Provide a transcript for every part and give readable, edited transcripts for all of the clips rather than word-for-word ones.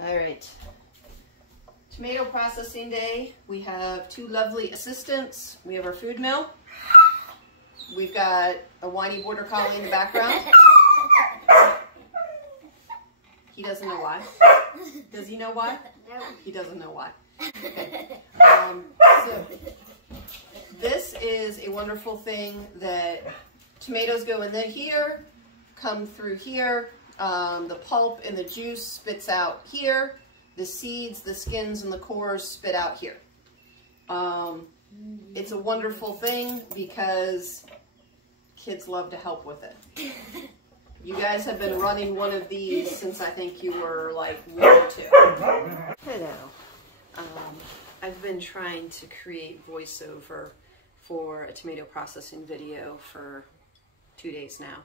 All right. Tomato processing day. We have two lovely assistants. We have our food mill. We've got a whiny border collie in the background. He doesn't know why. Does he know why? No. He doesn't know why. Okay. So this is a wonderful thing that tomatoes go in here, come through here. The pulp and the juice spits out here. The seeds, the skins, and the cores spit out here. It's a wonderful thing because kids love to help with it. You guys have been running one of these since I think you were like 1 or 2. Hello. I've been trying to create voiceover for a tomato processing video for 2 days now,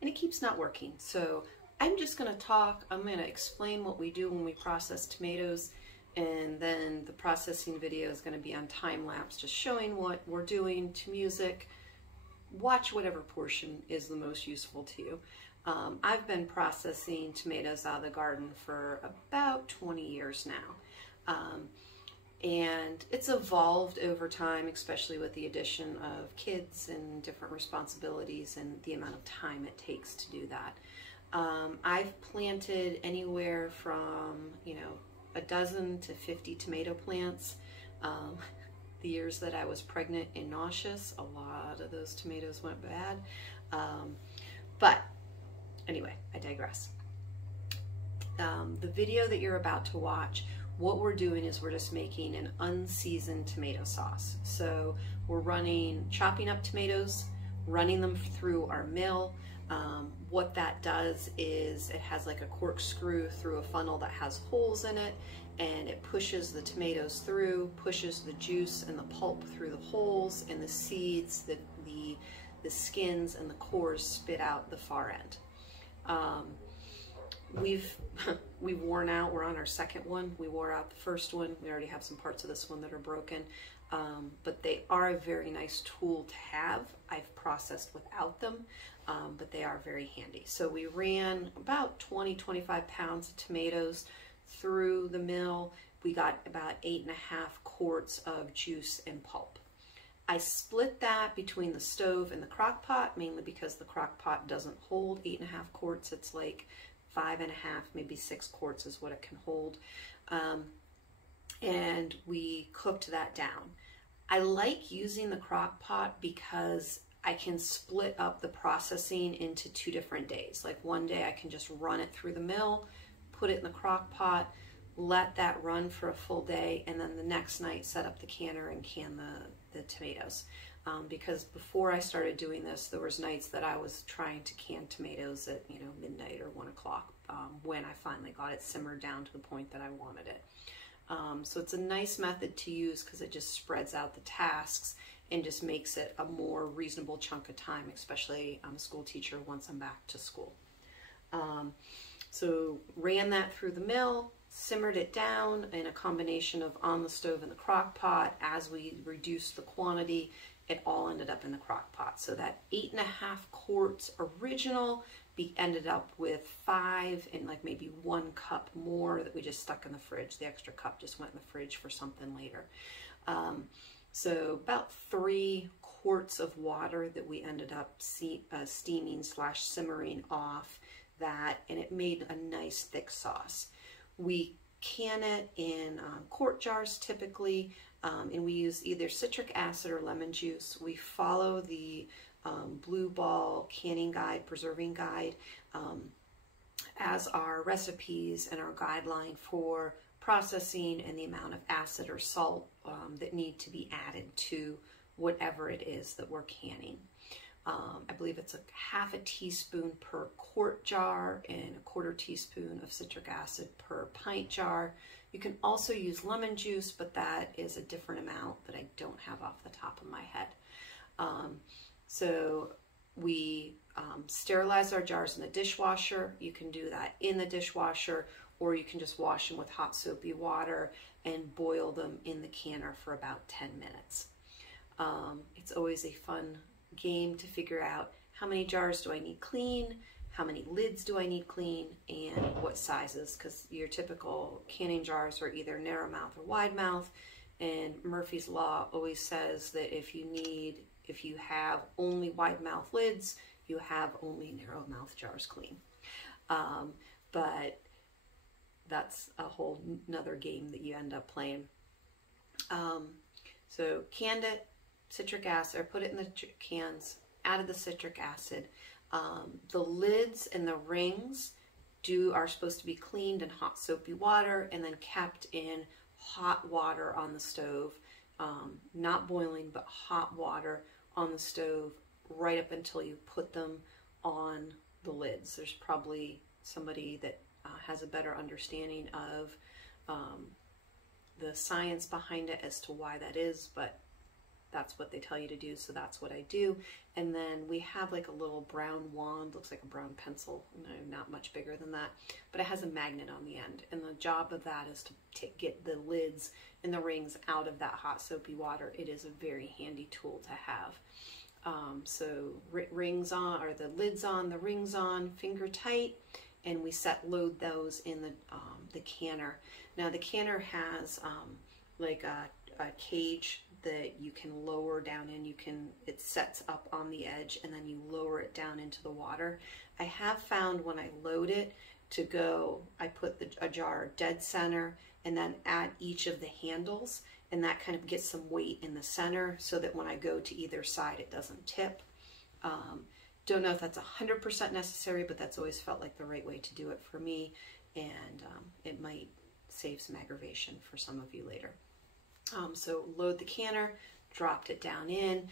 and it keeps not working. So I'm just going to talk. I'm going to explain what we do when we process tomatoes, and then the processing video is going to be on time lapse, just showing what we're doing to music. Watch whatever portion is the most useful to you. I've been processing tomatoes out of the garden for about 20 years now. And it's evolved over time, especially with the addition of kids and different responsibilities and the amount of time it takes to do that. I've planted anywhere from, a dozen to 50 tomato plants. The years that I was pregnant and nauseous, a lot of those tomatoes went bad. But anyway, I digress. The video that you're about to watch, what we're doing is we're just making an unseasoned tomato sauce. So we're chopping up tomatoes, running them through our mill. What that does is it has like a corkscrew through a funnel that has holes in it, and it pushes the tomatoes through, pushes the juice and the pulp through the holes, and the seeds, the skins and the cores spit out the far end. We've worn out. We're on our second one. We wore out the first one. We already have some parts of this one that are broken, but they are a very nice tool to have. I've processed without them, but they are very handy. So we ran about 20-25 pounds of tomatoes through the mill. We got about 8.5 quarts of juice and pulp. I split that between the stove and the crock pot, mainly because the crock pot doesn't hold 8.5 quarts. It's like 5.5, maybe 6 quarts is what it can hold. And we cooked that down. I like using the crock pot because I can split up the processing into 2 different days. Like one day I can just run it through the mill, put it in the crock pot, let that run for a full day, and then the next night set up the canner and can the tomatoes. Because before I started doing this, there was nights that I was trying to can tomatoes at midnight or 1 o'clock when I finally got it simmered down to the point that I wanted it. So it's a nice method to use because it just spreads out the tasks and just makes it a more reasonable chunk of time, especially I'm a school teacher once I'm back to school. So ran that through the mill, simmered it down in a combination of on the stove and the crock pot. As we reduced the quantity, it all ended up in the crock pot. So that 8.5 quarts original ended up with 5 and like maybe 1 cup more that we just stuck in the fridge. The extra cup just went in the fridge for something later. So about 3 quarts of water that we ended up steaming / simmering off that, and it made a nice thick sauce. We can it in quart jars typically, and we use either citric acid or lemon juice. We follow the Blue Ball canning guide, preserving guide, as our recipes and our guideline for processing and the amount of acid or salt that need to be added to whatever it is that we're canning. I believe it's a ½ teaspoon per quart jar and a ¼ teaspoon of citric acid per pint jar. You can also use lemon juice, but that is a different amount that I don't have off the top of my head. So we sterilize our jars in the dishwasher. You can do that in the dishwasher, or you can just wash them with hot soapy water and boil them in the canner for about 10 minutes. It's always a fun game to figure out how many jars do I need clean, how many lids do I need clean, and what sizes, because your typical canning jars are either narrow mouth or wide mouth, and Murphy's Law always says that if you have only wide mouth lids, you have only narrow mouth jars clean. But that's a whole nother game that you end up playing. So canned it, citric acid, or put it in the cans, added the citric acid. The lids and the rings are supposed to be cleaned in hot soapy water and then kept in hot water on the stove, not boiling, but hot water on the stove right up until you put them on the lids. There's probably somebody that has a better understanding of the science behind it as to why that is, but that's what they tell you to do, so that's what I do. And then we have like a little brown wand, looks like a brown pencil, no, not much bigger than that, but it has a magnet on the end, and the job of that is to get the lids and the rings out of that hot soapy water. It is a very handy tool to have. So rings on, or the lids on, the rings on, finger tight, and we load those in the canner. Now the canner has like a cage that you can lower down in. It sets up on the edge and then you lower it down into the water. I have found when I load it I put a jar dead center and then add each of the handles, and that kind of gets some weight in the center so that when I go to either side it doesn't tip. Don't know if that's 100% necessary, but that's always felt like the right way to do it for me, and it might save some aggravation for some of you later. So load the canner, dropped it down in.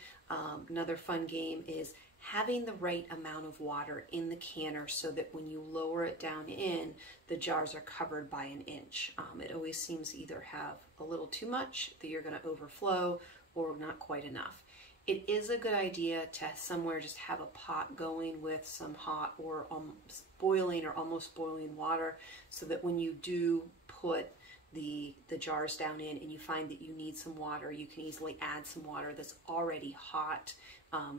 Another fun game is having the right amount of water in the canner so that when you lower it down in, the jars are covered by an inch. It always seems to either have a little too much that you're going to overflow or not quite enough. It is a good idea to somewhere just have a pot going with some hot or boiling or almost boiling water, so that when you do put the jars down in and you find that you need some water, you can easily add some water that's already hot,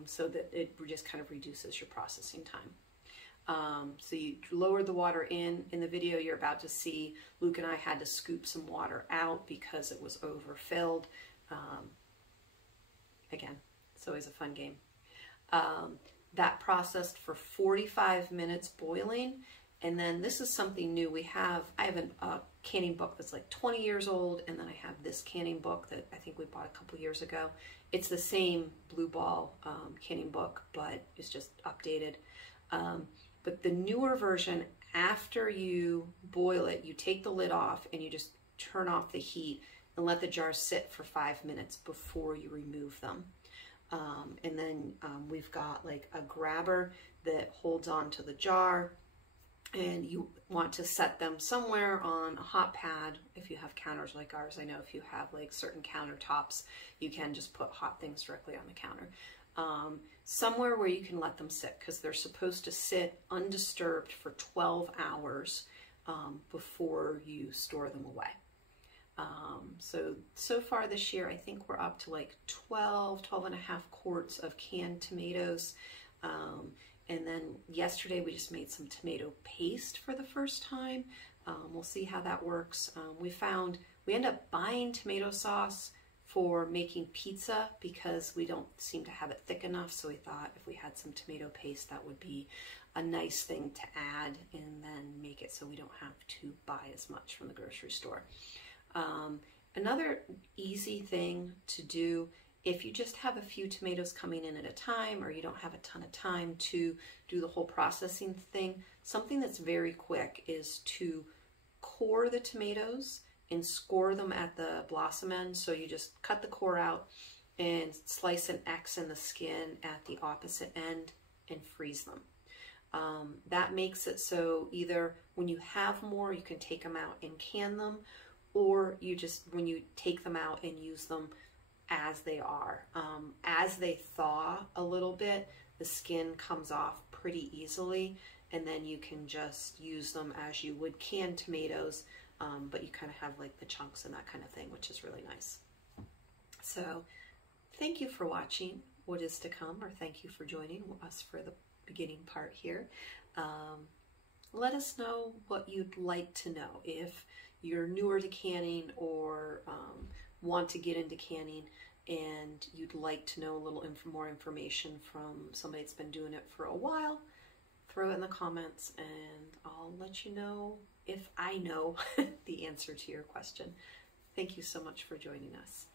so that it just kind of reduces your processing time. So you lower the water in. In the video you're about to see, Luke and I had to scoop some water out because it was overfilled. Again, it's always a fun game. That processed for 45 minutes boiling. And then this is something new. I have a canning book that's like 20 years old, and then I have this canning book that I think we bought a couple years ago. It's the same Blue Ball canning book, but it's just updated. But the newer version, after you boil it, you take the lid off and you just turn off the heat and let the jars sit for 5 minutes before you remove them. And then we've got like a grabber that holds on to the jar, and you want to set them somewhere on a hot pad. If you have counters like ours, I know if you have like certain countertops, you can just put hot things directly on the counter. Somewhere where you can let them sit, because they're supposed to sit undisturbed for 12 hours before you store them away. So far this year, I think we're up to like 12 and a half quarts of canned tomatoes. And then yesterday we just made some tomato paste for the first time. We'll see how that works. We end up buying tomato sauce for making pizza because we don't seem to have it thick enough. So we thought if we had some tomato paste, that would be a nice thing to add and then make it so we don't have to buy as much from the grocery store. Another easy thing to do, if you just have a few tomatoes coming in at a time, or you don't have a ton of time to do the whole processing thing, something that's very quick is to core the tomatoes and score them at the blossom end. So you just cut the core out and slice an X in the skin at the opposite end and freeze them. That makes it so either when you have more, you can take them out and can them, or you just, when you take them out and use them as they are. As they thaw a little bit, the skin comes off pretty easily, and then you can just use them as you would canned tomatoes, but you kind of have like the chunks and that kind of thing, which is really nice. So thank you for watching what is to come, or thank you for joining us for the beginning part here. Let us know what you'd like to know. If you're newer to canning or want to get into canning and you'd like to know a little more information from somebody that's been doing it for a while, throw it in the comments and I'll let you know if I know the answer to your question. Thank you so much for joining us.